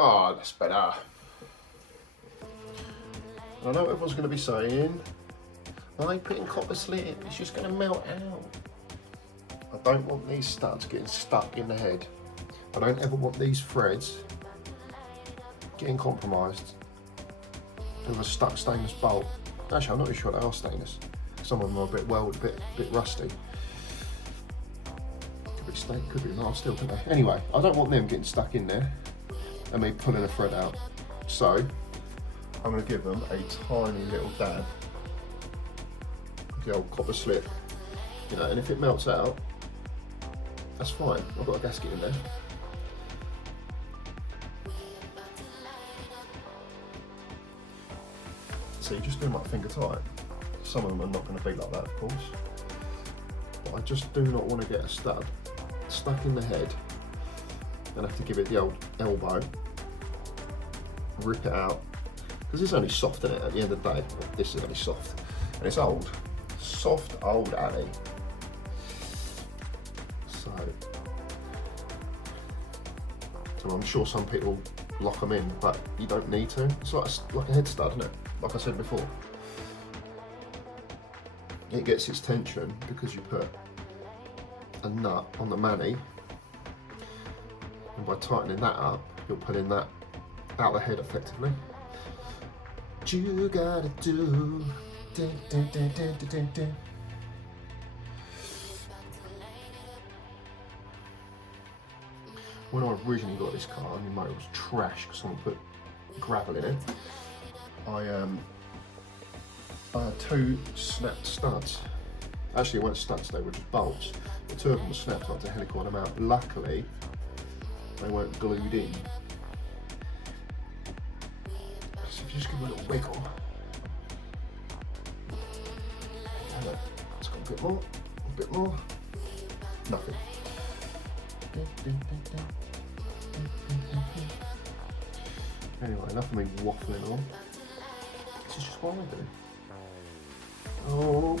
Oh, that's better. I know what everyone's going to be saying. Why putting copper slit? It's just going to melt out. I don't want these studs getting stuck in the head. I don't ever want these threads getting compromised with a stuck stainless bolt. Actually, I'm not really sure they are stainless. Some of them are a bit welded, a bit rusty. Could be not still, couldn't they? Anyway, I don't want them getting stuck in there and me pulling a thread out. So I'm going to give them a tiny little dab of the old copper slip, you know, and if it melts out, that's fine. I've got a gasket in there. So you just do them like finger tight. Some of them are not going to be like that, of course. But I just do not want to get a stud stuck in the head and have to give it the old elbow, rip it out, because it's only soft in it at the end of the day. This is only soft, and it's old, soft old alley. So I'm sure some people lock them in, but you don't need to. It's like a head stud, isn't it? Like I said before. It gets its tension because you put a nut on the mani, and by tightening that up, you're pulling that out the head effectively. You gotta do. When I originally got this car, I mean, mate, it was trash because someone put gravel in it. I had two snapped studs. Actually, it weren't studs, they were just bolts. The two of them were snapped, I had to helical them out. Luckily, they weren't glued in. So if you just give them a little wiggle. It's got a bit more, nothing. Anyway, enough of me waffling on. This is just what I do. Oh.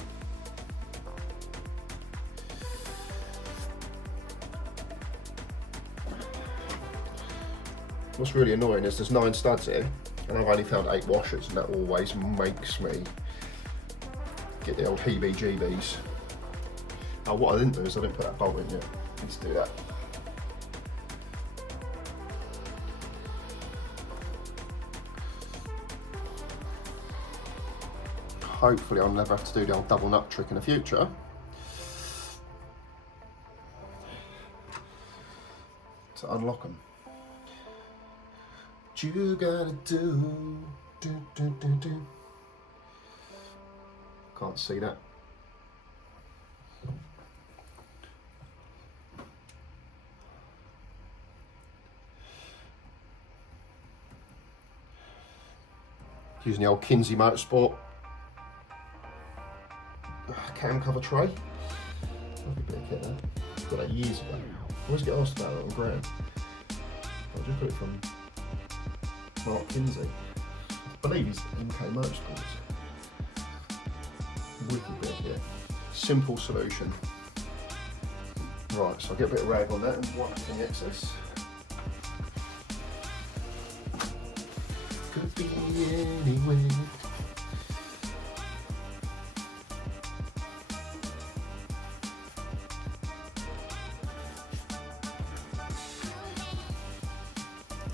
What's really annoying is there's 9 studs here, and I've only found 8 washers, and that always makes me get the old heebie-jeebies. Oh, what I didn't do is I didn't put that bolt in yet. Let's do that. Hopefully I'll never have to do the old double nut trick in the future. To unlock them. You gotta do. Can't see that. Using the old Kinsey Motorsport cam cover tray. Lovely bit of kit there. Got that years ago. I always get asked about it on Graham. I just got it from Mark Kinsey. I believe he's MK Motorsports. Wicked bit of kit. Simple solution. Right, so I'll get a bit of rag on that and wipe the excess. Could be anywhere.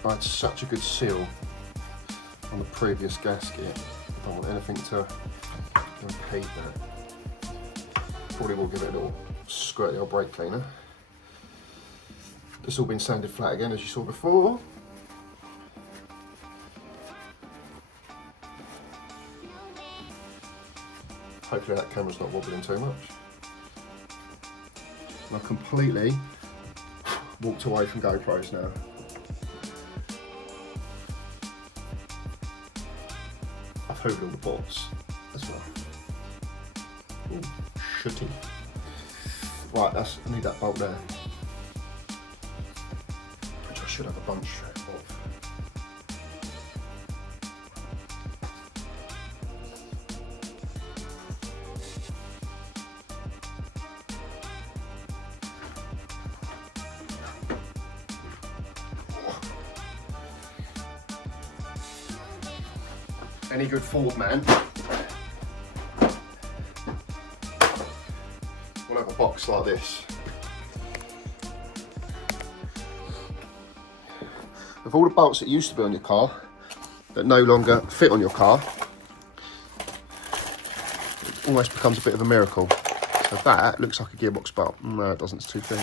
I had such a good seal on the previous gasket. I don't want anything to impede that. Probably will give it a little squirt of the old brake cleaner. It's all been sanded flat again, as you saw before. Hopefully that camera's not wobbling too much. And I've completely walked away from GoPros now. I've hoovered all the bolts as well. Ooh, shitty. Right, I need that bolt there. Which I should have a bunch of. any good Ford man will have a box like this. With all the bolts that used to be on your car that no longer fit on your car, it almost becomes a bit of a miracle. So that looks like a gearbox bolt. No, it doesn't, it's too thin.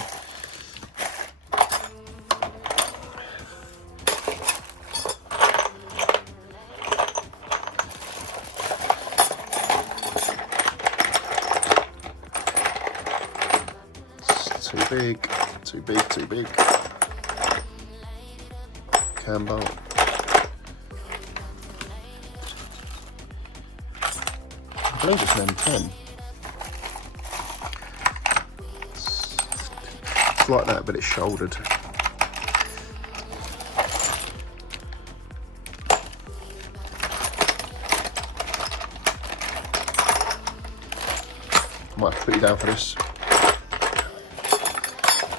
Too big, too big, too big. Cam bolt. I believe it's an M10. It's like that, but it's shouldered. Might have to put you down for this.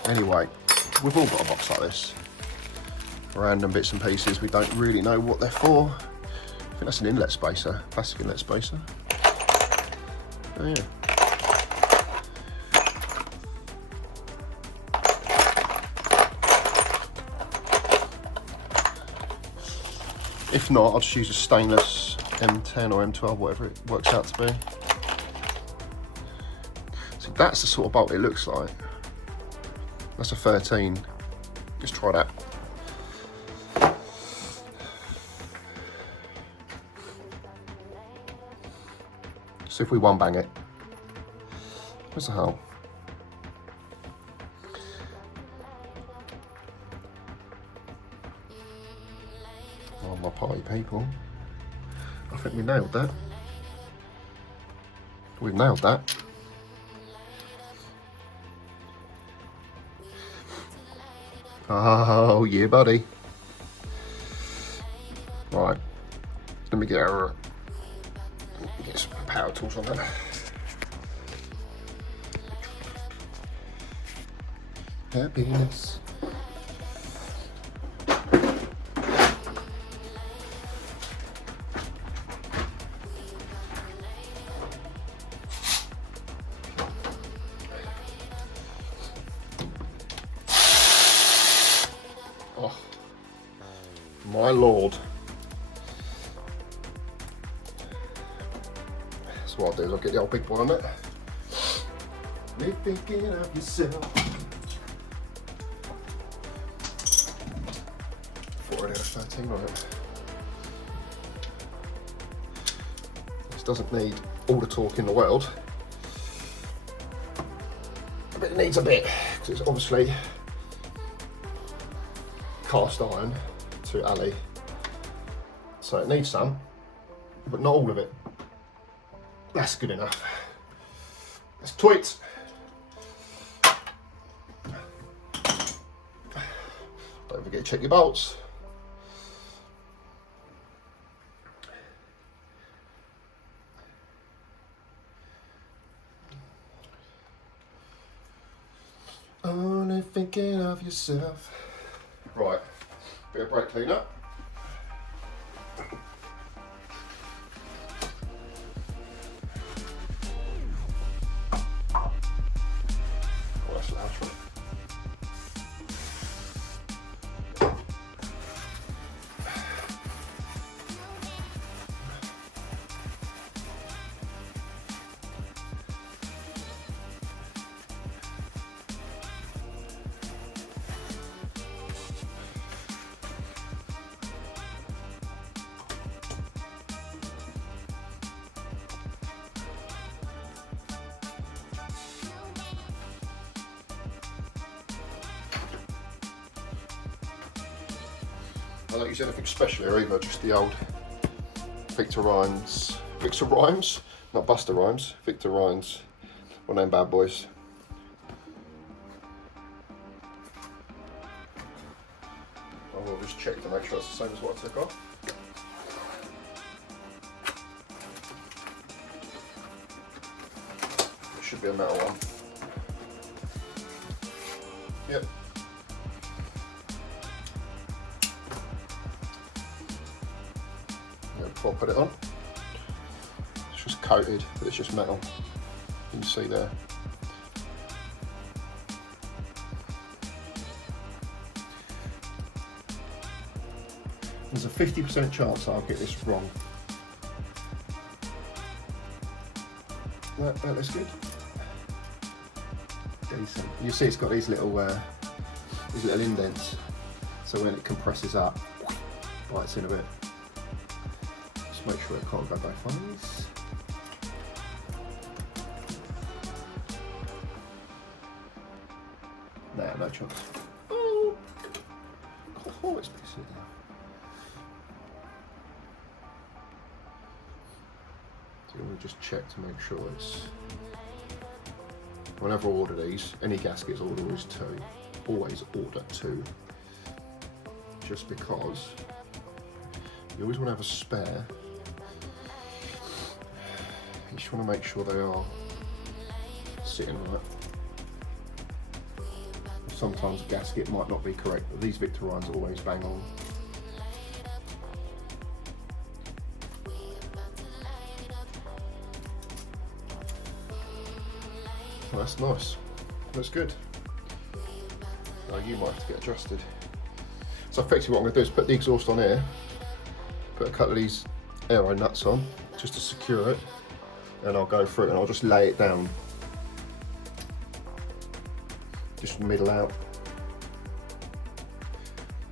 Anyway, we've all got a box like this. Random bits and pieces, we don't really know what they're for. I think that's an inlet spacer, plastic inlet spacer. Oh yeah. If not, I'll just use a stainless M10 or M12, whatever it works out to be. So that's the sort of bolt it looks like. That's a 13. Let's try that. See if we one bang it. Where's the hole? Oh, my party people. I think we nailed that. We've nailed that. Oh yeah, buddy. Right, let me get some power tools on that. Happiness. Oh, my lord. So what I'll do is I'll get the old big boy on it. Be thinking of yourself. Already have 13 on it. This doesn't need all the torque in the world, but it needs a bit because it's obviously cast iron to alley, so it needs some, but not all of it. That's good enough. Let's tweet. Don't forget to check your bolts. Only thinking of yourself. Right, bit of brake cleaner. Oh, that's loud. I don't use anything special here either, just the old Victor Reinz. Victor Rhymes? Not Buster Rhymes, Victor Reinz. One of them bad boys. I will just check to make sure it's the same as what I took off. It should be a metal one. Yep. before I put it on. It's just coated, but it's just metal. You can see there. There's a 50% chance I'll get this wrong. That looks good. Decent. You see it's got these little indents, so when it compresses up, bites in a bit. Just make sure it can't go both ways. Nah, no chance. Oh, it's pissing now. So we'll just check to make sure it's. Whenever I order these, any gaskets I order is 2. Always order 2. Just because you always want to have a spare. You just want to make sure they are sitting right. Sometimes a gasket might not be correct, but these Victorines always bang on. Well, that's nice. That's good. Now you might have to get adjusted. So effectively what I'm going to do is put the exhaust on here, put a couple of these aero nuts on just to secure it, and I'll go through it and I'll just lay it down. Just middle out.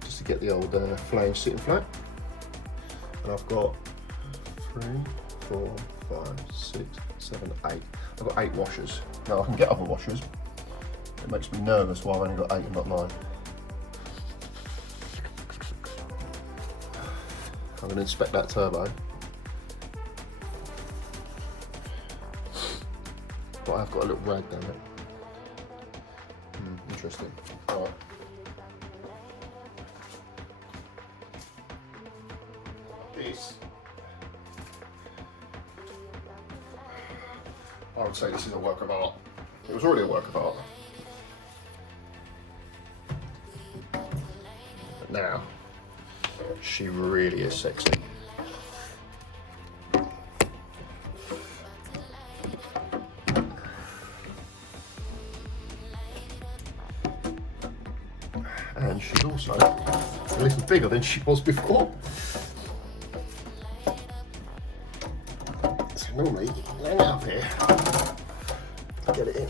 Just to get the old flange sitting flat. And I've got 3, 4, 5, 6, 7, 8. I've got 8 washers. Now I can get other washers. It makes me nervous why I've only got 8 and not 9. I'm going to inspect that turbo. But I've got a little rag down it. Interesting. All right. This. I would say this is a work of art. It was already a work of art. But now, she really is sexy. And she's also a little bigger than she was before. So normally, hang it up here, get it in.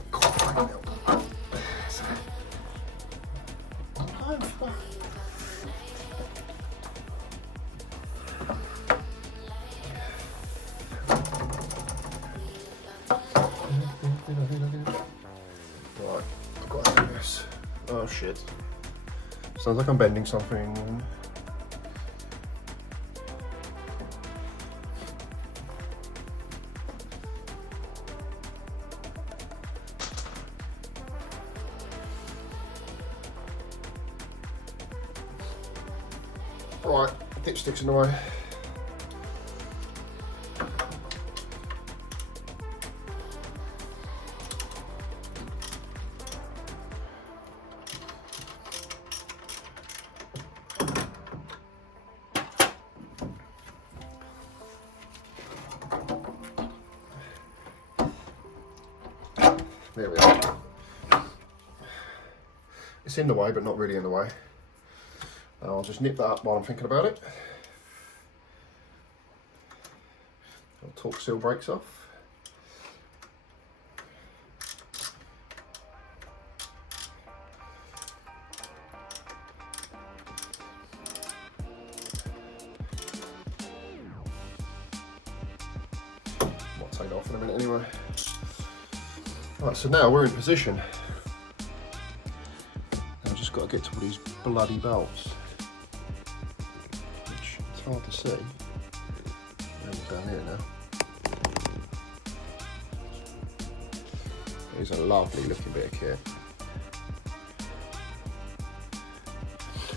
Right, I've got to do this. Oh shit. Sounds like I'm bending something. Right, dipstick's in the way. There we are. It's in the way, but not really in the way. I'll just nip that up while I'm thinking about it. I'll torque seal brakes off. Might take it off in a minute anyway. Right, so now we're in position. I've just got to get to all these bloody bolts, which it's hard to see. We're down here now. It's a lovely looking bit of kit.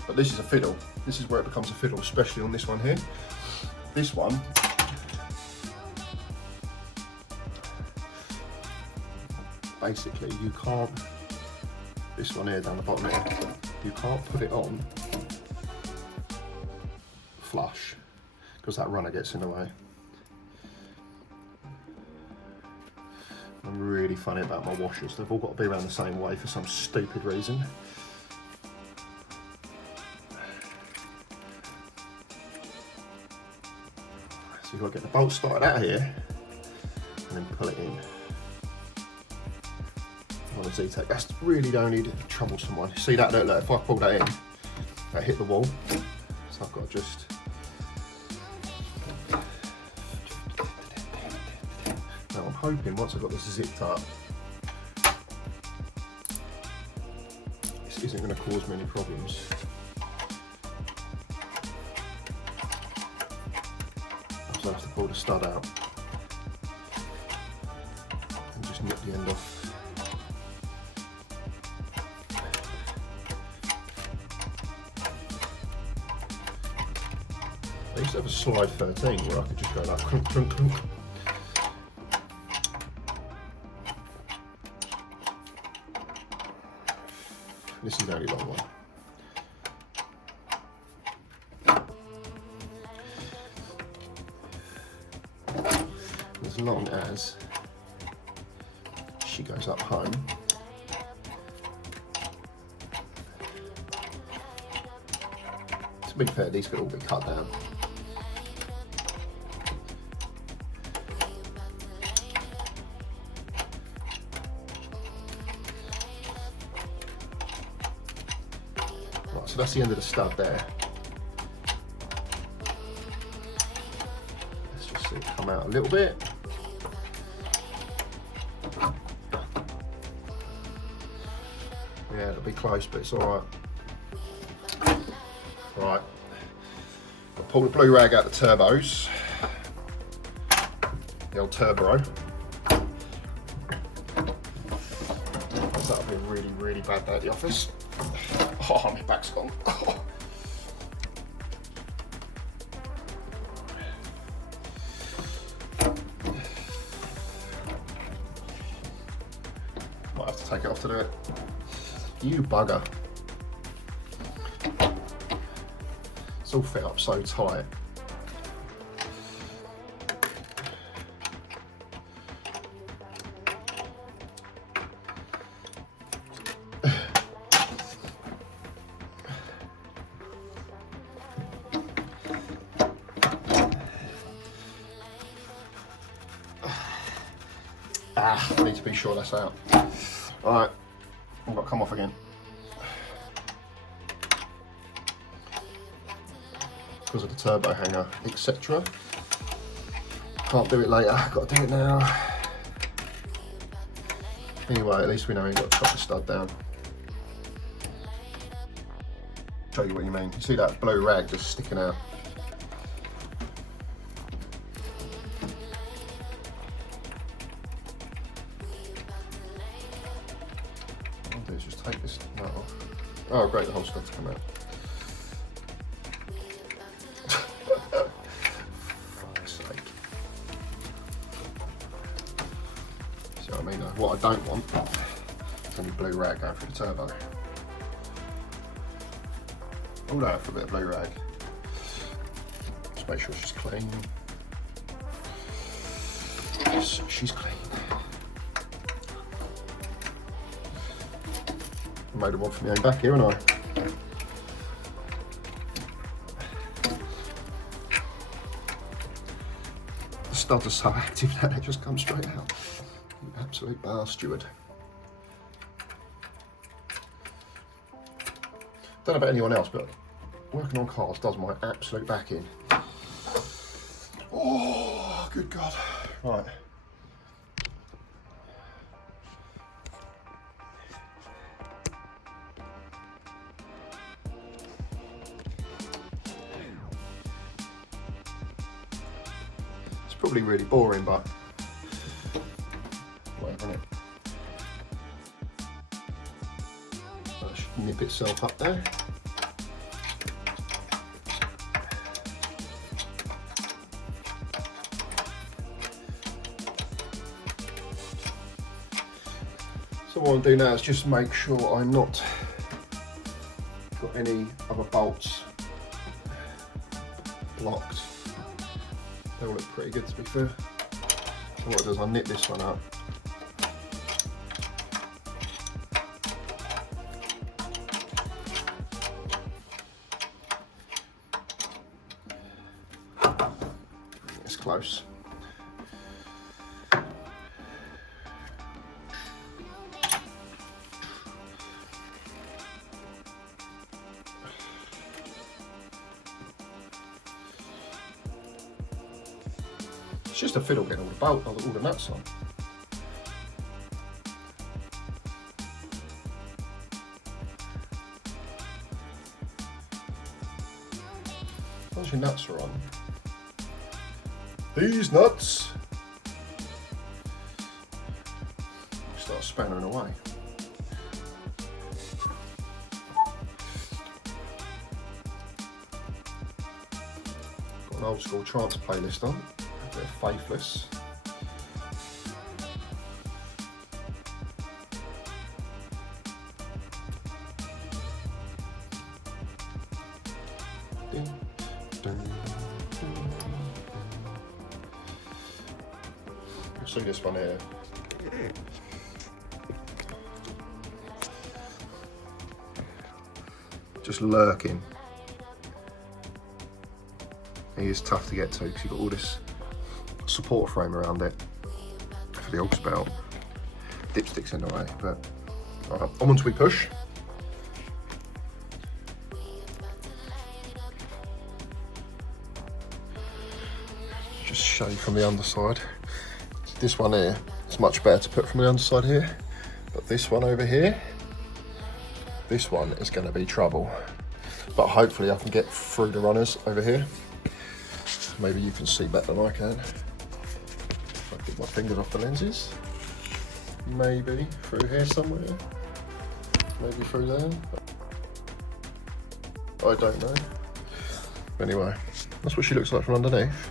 But this is a fiddle. This is where it becomes a fiddle, especially on this one here. This one, basically you can't, this one here down the bottom here, you can't put it on flush because that runner gets in the way. I'm really funny about my washers. They've all got to be around the same way for some stupid reason. So you've got to get the bolt started out here and then pull it in. On a Z-Tack, that's really the only troublesome one. See that? Look, if I pull that in, that hit the wall. So I've got to just. Now I'm hoping once I've got this zipped up, this isn't going to cause me any problems. So I have to pull the stud out and just nip the end off. I used to have a slide 13 where I could just go like clunk, clunk, clunk. This is the only long one. As long as she goes up home, to be fair, these could all be cut down. Right, so that's the end of the stud there. Let's just see it come out a little bit. Yeah, it'll be close, but it's all right. Right, I'll pull the blue rag out the turbos, the old turbo. That'll be a really, really bad day at the office. Oh, my back's gone. Oh. Might have to take it off to do it. You bugger. It's all fit up so tight. I need to be sure that's out. Alright, I've got to come off again. Because of the turbo hanger, etc. Can't do it later, got to do it now. Anyway, at least we know we've got to chop the stud down. Show you what you mean. You see that blue rag just sticking out? What I'll do is just take this nut off. Oh great, the whole stud's come out. What I don't want is any blue rag going through the turbo. All out for a bit of blue rag. Just make sure she's clean. Yes, she's clean. I made a one for my own back here, haven't I? The studs are so active that they just come straight out. Absolute bastard. Don't know about anyone else, but working on cars does my absolute back in. Oh, good God. Right. It's probably really boring, but that should nip itself up there. So what I'll do now is just make sure I'm not got any other bolts blocked They all look pretty good, to be fair. So what I do is I knit this one up. It's close. It's just a fiddle getting all the nuts on. Once your nuts are on, these nuts start spannering away. Got an old school trance playlist on. A bit of Faithless. You'll see this one here. Just lurking. He is tough to get to because you've got all this support frame around it for the aux belt. Dipstick's in the way, but onwards we push. Just show you from the underside. This one here is much better to put from the underside here, but this one over here, this one is going to be trouble. But hopefully I can get through the runners over here. Maybe you can see better than I can. If I get my fingers off the lenses. Maybe through here somewhere. Maybe through there. I don't know. Anyway, that's what she looks like from underneath.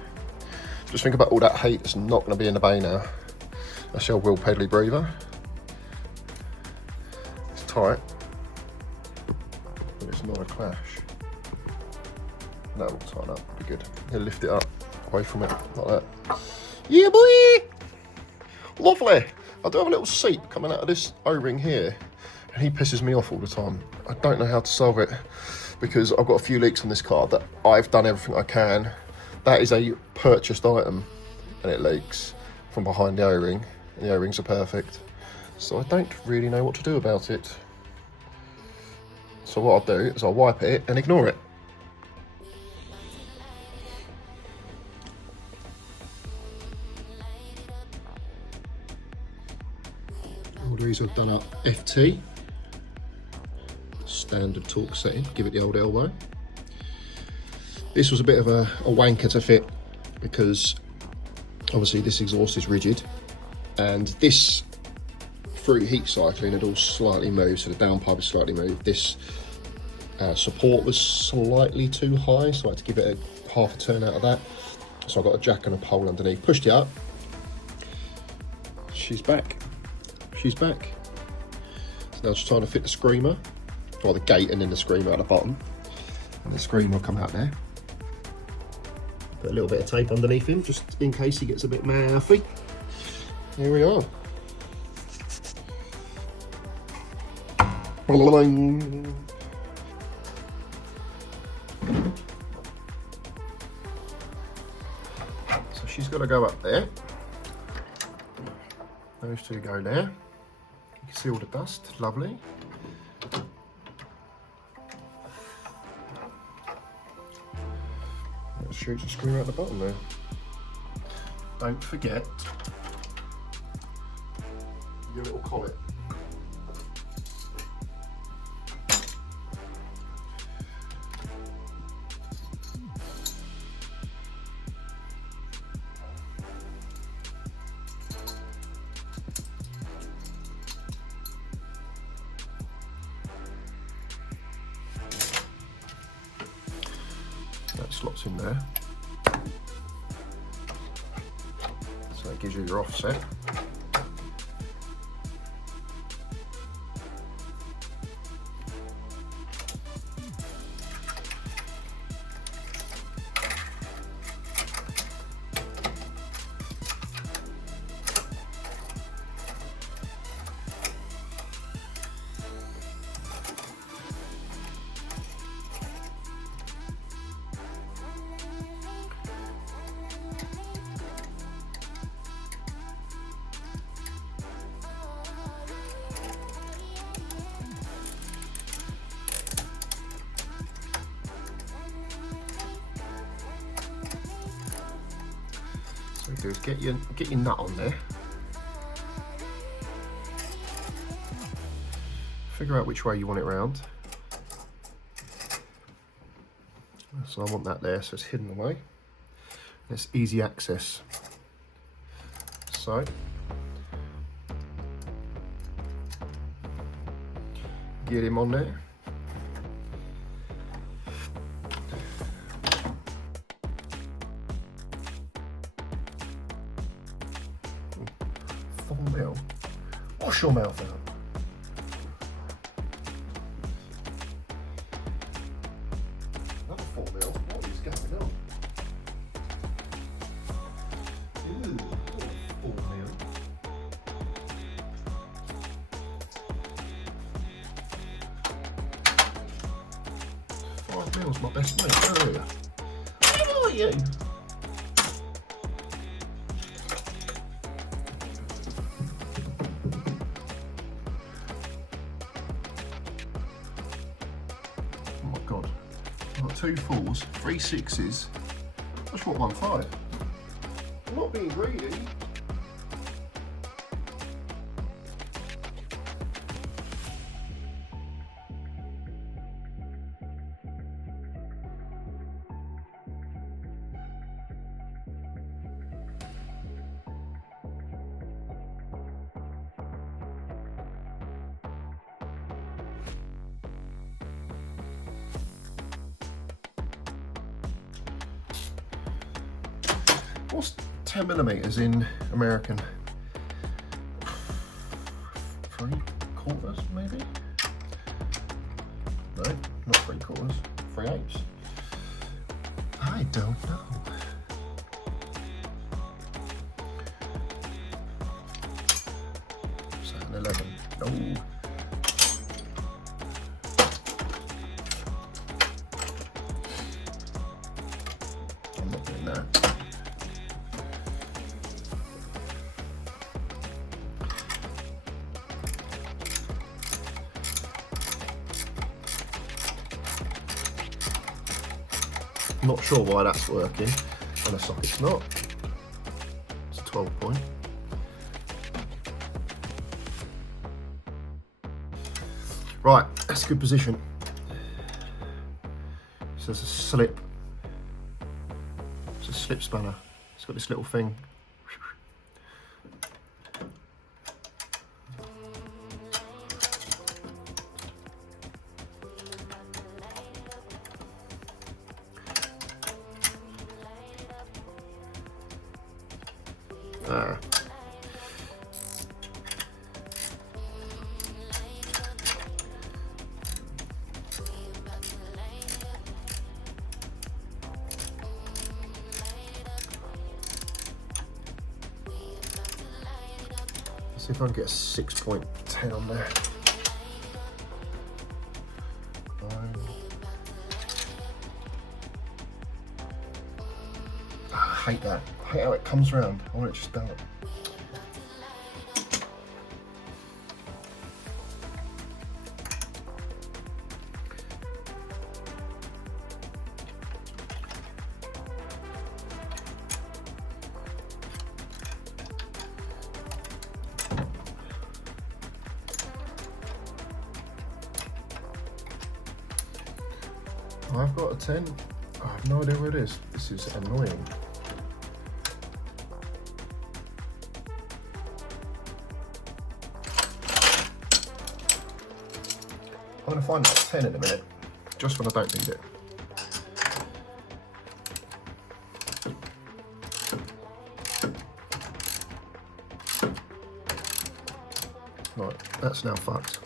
Just think about all that hate that's not going to be in the bay now. That's your wheel pedally breather. It's tight, but it's not a clash. That will tighten up, be good. You lift it up away from it like that. Yeah, boy! Lovely. I do have a little seep coming out of this O-ring here, and he pisses me off all the time. I don't know how to solve it because I've got a few leaks on this car that I've done everything I can. That is a purchased item and it leaks from behind the O-ring, and the O-rings are perfect. So I don't really know what to do about it. So what I'll do is I'll wipe it and ignore it. All these I've done up FT, standard torque setting, give it the old elbow. This was a bit of a wanker to fit because obviously this exhaust is rigid, and this through heat cycling had all slightly moved, so the downpipe is slightly moved. This support was slightly too high, so I had to give it a half a turn out of that. So I got a jack and a pole underneath, pushed it up. She's back. She's back. So now just trying to fit the screamer, or the gate and then the screamer at the bottom. And the screamer will come out there. Put a little bit of tape underneath him, just in case he gets a bit mouthy. Here we are. So she's got to go up there. Those two go there. You can see all the dust, lovely. Let's shoot the screw out the bottom there. Don't forget your little collet. That slots in there, so it gives you your offset. do is get your nut on there. Figure out which way you want it round. So I want that there, so it's hidden away. It's easy access. So get him on there. Ooh, 4 mil. Wash your mouth out. Another 4 mil. What is going on? Ooh, 4 mil. 5 mil's my best mate. Where are you? Where are you? Oh my god. I've got 2 4s, 3 6s. I just want 1 5. I'm not being greedy. What's 10 millimeters in American? 3/4 maybe? No, not 3/4, 3/8. I don't know. So an 11. No. I'm not doing that. Not sure why that's working and the socket's not. It's a 12 point. Right, that's a good position. So there's a slip. It's a slip spanner. It's got this little thing. Ah. See if I can get a 6.10 on there. I hate that. I hate how it comes round. I want it just done. I've got a 10. I have no idea where it is. This is annoying. I'm going to find that 10 in a minute, just when I don't need it. Right, that's now fucked.